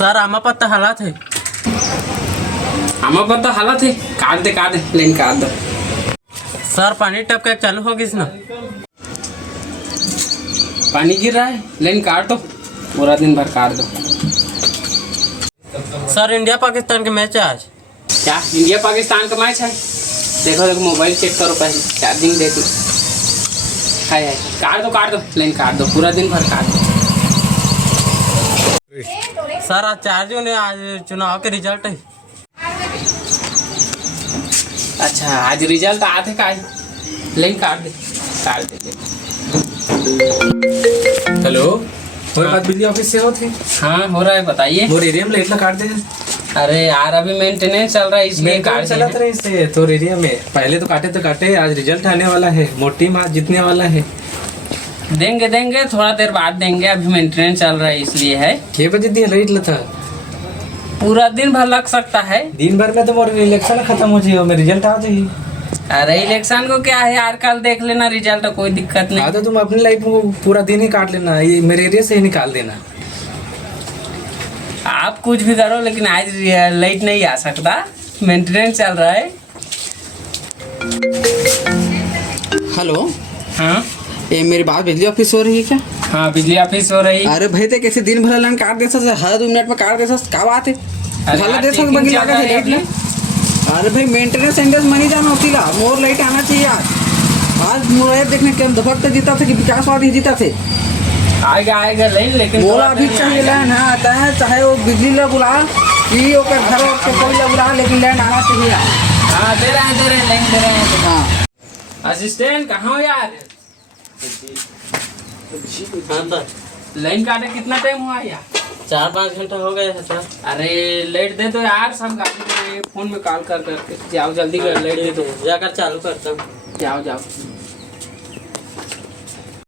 Sir आमा पत्ता हालात है। आमा पत्ता हालत है, काट दे लाइन काट दो। सर पानी टपका चालू हो गई ना। पानी गिर रहा है, लाइन काट दो, पूरा दिन भर काट दो। सर इंडिया पाकिस्तान के मैच है आज। क्या इंडिया पाकिस्तान का मैच है? देखो मोबाइल चेक करो पहले, चार्जिंग देख लो। है काट दो लाइन काट दो, पूरा दिन भर काट दो। सर आज चार्जिंग ने आज चुनाव के रिजल्ट है। अच्छा आज रिजल्ट आते का है, लाइन काट दे। हेलो, और बात बिजली ऑफिस से होते? हाँ हो रहा है, बताइए। वो एरिया में लाइट काट दे। अरे यार अभी मेंटेनेंस चल रहा है इसलिए काट चला था इससे तो एरिया में पहले तो काटे, आज रिजल्ट आने वाला है, मोटी माँ जीतने वाला है। देंगे थोड़ा देर बाद देंगे, अभी मेंटेनेंस चल रहा है इसलिए है। 6 बजे दिया लाइट लता, पूरा दिन भर लग सकता है। दिन भर में तो मोर इलेक्शन खत्म हो जाए, मैं रिजल्ट आ जाए। अरे इलेक्शन को क्या है यार, कल देख लेना रिजल्ट, कोई दिक्कत नहीं। हाँ तो तुम अपनी लाइट में पूरा दिन ही काट लेना, ये मेरे एरिया से ही निकाल देना। आप कुछ भी करो लेकिन आज लाइट नहीं आ सकता, मेंटेनेंस चल रहा है। हेलो, हाँ ये मेरी बात बिजली ऑफिस हो रही है क्या? हाँ बिजली ऑफिस हो रही। अरे भाई तो कैसे दिन भर लाइन काट दे सकते, हर 2 मिनट में काट दे सकते, क्या बात है? भला दे सकते बगी लगा लाइट ना। अरे भाई मेंटेनेंस एंडेस मनी जाना होती ला, मोर लाइट आना चाहिए आज मोर देखने के हम दफक जीता थे कि विकासवादी जीता थे। आएगा लाइन, लेकिन मोला अभी चाहिए लाइन हाँ आता है, चाहे वो बिजली ला बुला कि ओकर घर के कोई ला बुला, लेकिन लाइन आना चाहिए। हाँ दे रहे हैं लाइन दे रहे हैं। हाँ असिस्टेंट कहाँ हो यार? हाँ लाइन काटे कितना टाइम हुआ यार? 4-5 घंटा हो गया है सर। अरे लाइट दे दो यार, सब गाड़ी में फोन में कॉल करके जाओ, जल्दी कर लाइट दे दो। जाकर चालू करता हूँ। जाओ